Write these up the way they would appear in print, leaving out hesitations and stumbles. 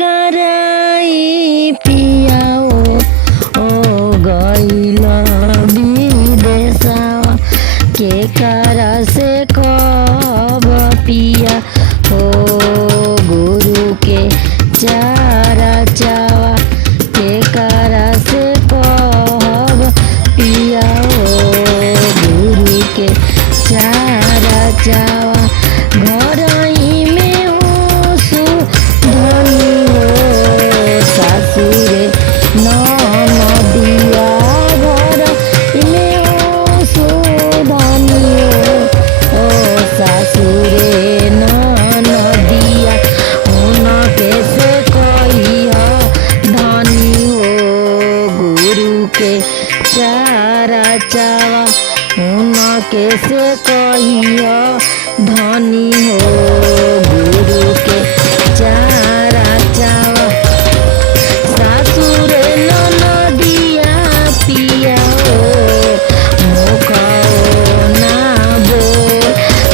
कराई पिया ओ गइल विदेशवा के करा से कब पिया हो गुरु के चारा चावा के करा से कब पिया हो गुरु के चारा चावा घरई में हो सुधनी हो सासुरे नदिया घर में हो सुधनी हो सासुरे नदिया उन कैसे कहिया धनी हो गुरु के चारा चावा उन कैसे कहिया धनी हो गुरु के चारा चावा सासुरे नदिया पिया हो मुख ना बोल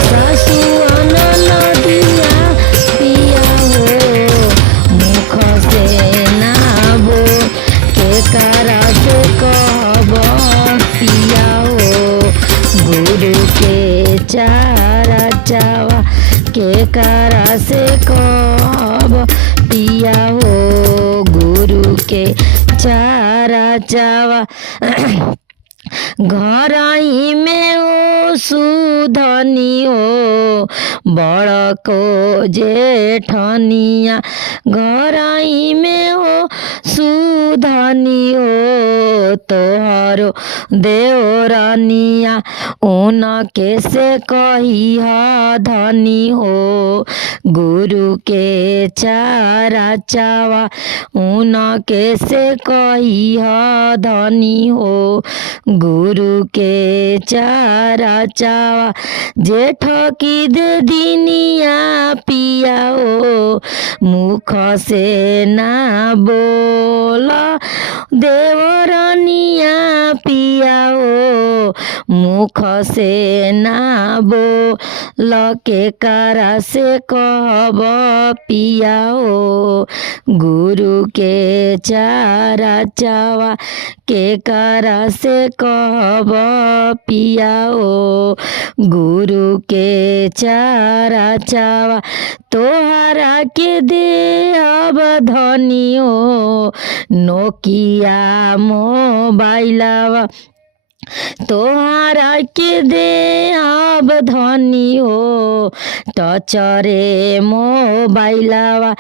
सासु नदिया पिया हो मुख से ना बोल के करा से कहब पिया हो गुरु के चारा चावा के करा से कहब पिया हो गुरु के चारा चावा घरई में ओ सुधनी हो बड़को जेठनिया घरई में हो सुधनी हो तोहरो देवरनिया उन कैसे कहिया धनी हो गुरु के चारा चावा उन कैसे कहिया धनी हो गुरु के चारा चावा जेठ की दे दिनिया पिया हो मुख से ना बोला देवरनिया पिया हो मुख से ना बोल के करा से कहब पिया हो गुरु के चारा चावा के करा से कहब पिया हो गुरु के चारा चावा तोहरा के दे अब धनी हो नोकिया मोबाइलवा तोहरा के दे अब धनी हो टचरे मोबाइलवा